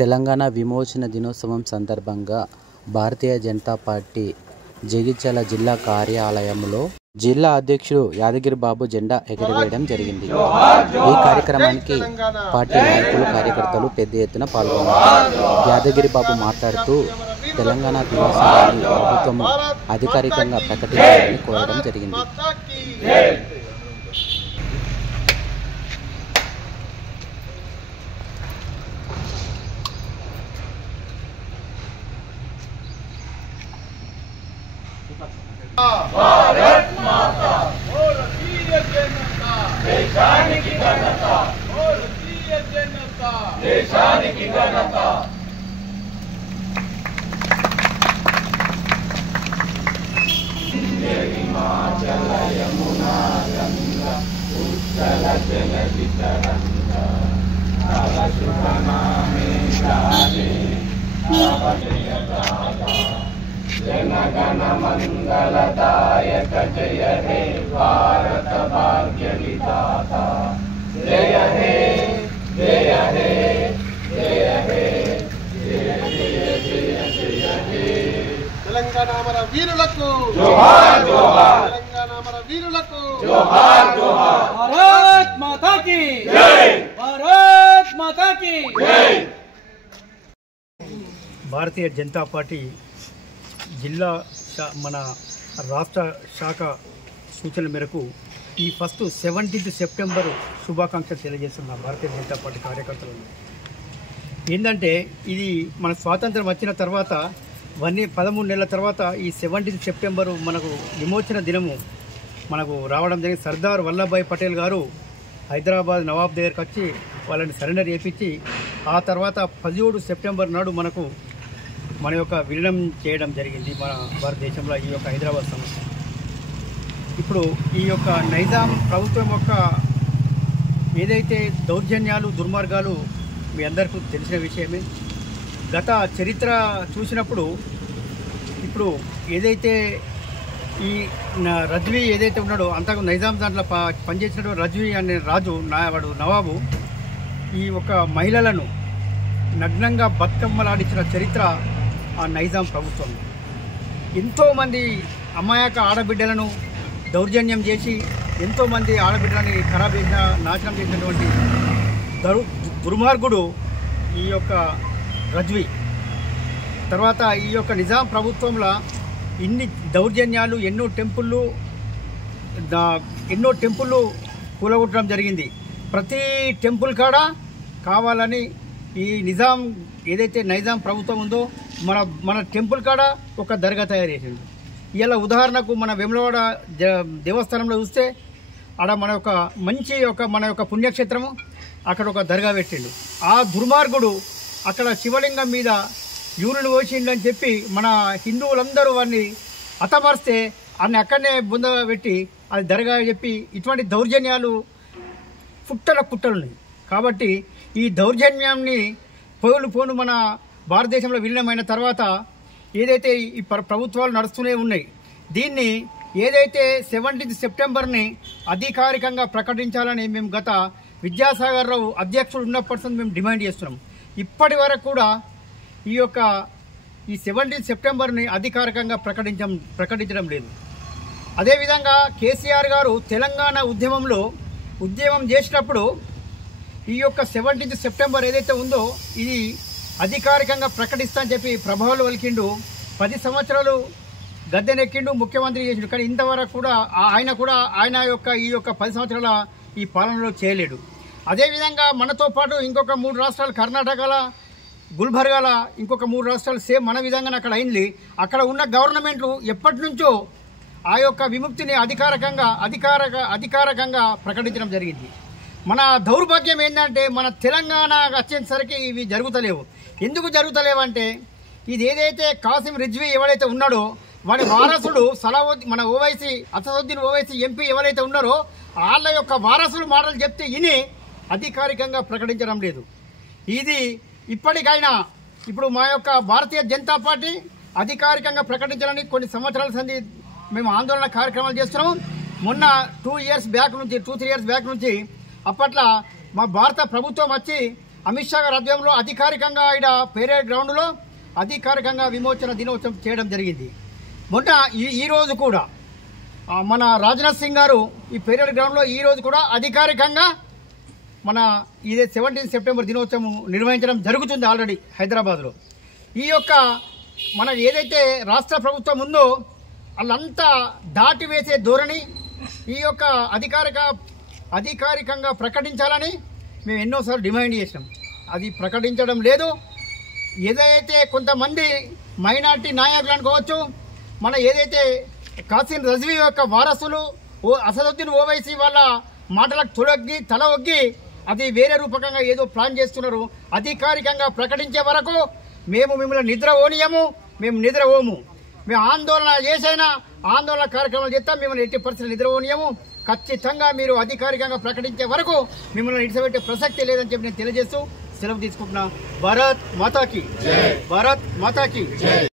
తెలంగాణ విమోచన దినోత్సవం సందర్భంగా భారతీయ జనతా పార్టీ జగిత్యాల జిల్లా కార్యాలయంలో జిల్లా అధ్యక్షుడు యాదగిరి బాబు జెండా ఎగరవేయడం జరిగింది. ఈ కార్యక్రమానికి పార్టీ నాయకులు, కార్యకర్తలు పెద్ద ఎత్తున పాల్గొన్నారు. యాదగిరి బాబు మాట్లాడుతూ తెలంగాణ దినోత్సవాన్ని ప్రభుత్వం అధికారికంగా ప్రకటించాలని కోరడం జరిగింది. भारत माता भारतीय जनता देशानिकी घनता भारतीय जनता देशानिकी घनता हिमाचल यमुना गंगा उत्कल जलधि तरंगा तव शुभ नामे गाहे तव जय गाथा जनगण मंगलदायक जय हे भारत भाग्य विधाता जय हे जय हे जय हे जय जय जय जय हे తెలంగాణ మన వీరులకు జోహార్ జోహార్ తెలంగాణ మన వీరులకు జోహార్ జోహార్ భారత్ మాతా కీ జై భారత్ మాతా కీ జై భారతీయ జనతా పార్టీ జిల్లా మన రాష్ట్ర శాఖ సూచనల మేరకు ఈ ఫస్ట్ 17th సెప్టెంబర్ శుభాకాంక్షలు తెలియజేస్తున్న భారతీయ జనతా పార్టీ కార్యకర్తలు ఏంటంటే ఇది మన స్వాతంత్రం వచ్చిన తర్వాత 13 నెలల తర్వాత ఈ 17th సెప్టెంబరు మనకు విమోచన దినము మనకు రావడం జరిగింది. సర్దార్ వల్లభాయ్ పటేల్ గారు హైదరాబాద్ నవాబ్ దగ్గరికి వచ్చి వాళ్ళని సరెండర్ చేయించి ఆ తర్వాత 17 సెప్టెంబర్ నాడు మనకు మన యొక్క విలీనం చేయడం జరిగింది మన భారతదేశంలో ఈ యొక్క హైదరాబాద్ సమస్య. ఇప్పుడు ఈ యొక్క నైజాం ప్రభుత్వం యొక్క ఏదైతే దౌర్జన్యాలు, దుర్మార్గాలు మీ అందరికీ తెలిసిన విషయమే. గత చరిత్ర చూసినప్పుడు ఇప్పుడు ఏదైతే ఈ రజ్వీ ఏదైతే ఉన్నాడో అంతకు నైజాం దాంట్లో పనిచేసినటువంటి రజ్వీ అనే రాజు వాడు నవాబు ఈ ఒక మహిళలను నగ్నంగా బతుకమ్మలాడించిన చరిత్ర ఆ నైజాం ప్రభుత్వం. ఎంతోమంది అమాయక ఆడబిడ్డలను దౌర్జన్యం చేసి ఎంతోమంది ఆడబిడ్డలని ఖరాబ్ చేసిన, నాశనం చేసినటువంటి దుర్మార్గుడు ఈ యొక్క రజ్వీ. తర్వాత ఈ యొక్క నిజాం ప్రభుత్వంలో ఇన్ని దౌర్జన్యాలు, ఎన్నో టెంపుళ్ళు కూలగొట్టడం జరిగింది. ప్రతి టెంపుల్ కాడ కావాలని ఈ నిజాం ఏదైతే నైజాం ప్రభుత్వం ఉందో మన టెంపుల్ కాడ ఒక దర్గా తయారు చేసింది. ఇలా ఉదాహరణకు మన వేములవాడ దేవస్థానంలో చూస్తే ఆడ మన యొక్క పుణ్యక్షేత్రము అక్కడ ఒక దర్గా పెట్టిండు. ఆ దుర్మార్గుడు అక్కడ శివలింగం మీద యూరులు పోసిండని చెప్పి మన హిందువులందరూ వాడిని హతమరిస్తే అన్ని అక్కడనే బుందబెట్టి అది దర్గా చెప్పి ఇటువంటి దౌర్జన్యాలు పుట్టలున్నాయి. కాబట్టి ఈ దౌర్జన్యాన్ని పోను మన భారతదేశంలో విలీనమైన తర్వాత ఏదైతే ఈ ప్రభుత్వాలు నడుస్తూనే ఉన్నాయి, దీన్ని ఏదైతే 17th సెప్టెంబర్ని అధికారికంగా ప్రకటించాలని మేము గత విద్యాసాగర్ రావు అధ్యక్షుడు ఉన్నప్పటి మేము డిమాండ్ చేస్తున్నాం. ఇప్పటి వరకు కూడా ఈ 17th సెప్టెంబర్ని అధికారికంగా ప్రకటించడం లేదు. అదేవిధంగా కేసీఆర్ గారు తెలంగాణ ఉద్యమం చేసినప్పుడు ఈ యొక్క 17th సెప్టెంబర్ ఏదైతే ఉందో ఇది అధికారికంగా ప్రకటిస్తా అని చెప్పి ప్రభావాలు వలికిండు. 10 సంవత్సరాలు గద్దెనెక్కిండు, ముఖ్యమంత్రి చేసిండు. కానీ ఇంతవరకు కూడా ఆయన యొక్క ఈ యొక్క 10 సంవత్సరాల ఈ పాలనలో చేయలేడు. అదేవిధంగా మనతో పాటు ఇంకొక 3 రాష్ట్రాలు, కర్ణాటకల గుల్బర్గాల ఇంకొక 3 రాష్ట్రాలు సేమ్ మన విధంగానే అక్కడ అయింది. అక్కడ ఉన్న గవర్నమెంట్లు ఎప్పటి నుంచో ఆ యొక్క విముక్తిని అధికారికంగా ప్రకటించడం జరిగింది. మన దౌర్భాగ్యం ఏంటంటే మన తెలంగాణ వచ్చేసరికి ఇవి జరుగుతలేవు. ఎందుకు జరుగుతలేవంటే ఇది ఏదైతే కాసిం రిజ్వీ ఎవరైతే ఉన్నాడో వాడి వారసుడు మన అసదుద్దీన్ ఓవైసీ ఎంపీ ఎవరైతే ఉన్నారో వాళ్ళ యొక్క వారసులు మాటలు చెప్తే ఇని అధికారికంగా ప్రకటించడం లేదు. ఇది ఇప్పటికైనా ఇప్పుడు మా యొక్క భారతీయ జనతా పార్టీ అధికారికంగా ప్రకటించాలని కొన్ని సంవత్సరాల సంది మేము ఆందోళన కార్యక్రమాలు చేస్తున్నాము. మొన్న 2 ఇయర్స్ బ్యాక్ నుంచి అప్పట్లో మా భారత ప్రభుత్వం వచ్చి అమిత్ షా గారి ఆధ్వర్యంలో అధికారికంగా ఇక్కడ పెరేడ్ గ్రౌండ్లో అధికారికంగా విమోచన దినోత్సవం చేయడం జరిగింది. మొన్న ఈ రోజు కూడా మన రాజ్నాథ్ సింగ్ గారు ఈ పెరేడ్ గ్రౌండ్లో ఈ రోజు కూడా అధికారికంగా మన ఇదే 17 సెప్టెంబర్ దినోత్సవం నిర్వహించడం జరుగుతుంది ఆల్రెడీ హైదరాబాద్లో. ఈ యొక్క మన ఏదైతే రాష్ట్ర ప్రభుత్వం ఉందో వాళ్ళంతా దాటివేసే ధోరణి ఈ యొక్క అధికారికంగా ప్రకటించాలని మేము ఎన్నోసార్లు డిమాండ్ చేసినాం. అది ప్రకటించడం లేదు. ఏదైతే కొంతమంది మైనార్టీ నాయకులు అనుకోవచ్చు, మన ఏదైతే కాసిం రజ్వీ యొక్క వారసులు అసదుద్దీన్ ఓవైసీ వాళ్ళ మాటలకు తల ఒగ్గి అది వేరే రూపకంగా ఏదో ప్లాన్ చేస్తున్నారు. అధికారికంగా ప్రకటించే వరకు మేము మిమ్మల్ని నిద్రపోము. మేము ఆందోళన చేసైనా ఆందోళన కార్యక్రమాలు చేస్తాం. మిమ్మల్ని ఎట్టి పరిస్థితులు నిద్రపోనియము. ఖచ్చితంగా మీరు అధికారికంగా ప్రకటించే వరకు మిమ్మల్ని ఇడిచిపెట్టే ప్రసక్తి లేదని చెప్పి నేను తెలియజేస్తూ సెలవు తీసుకుంటున్నా. భారత్ మాతాకి జై.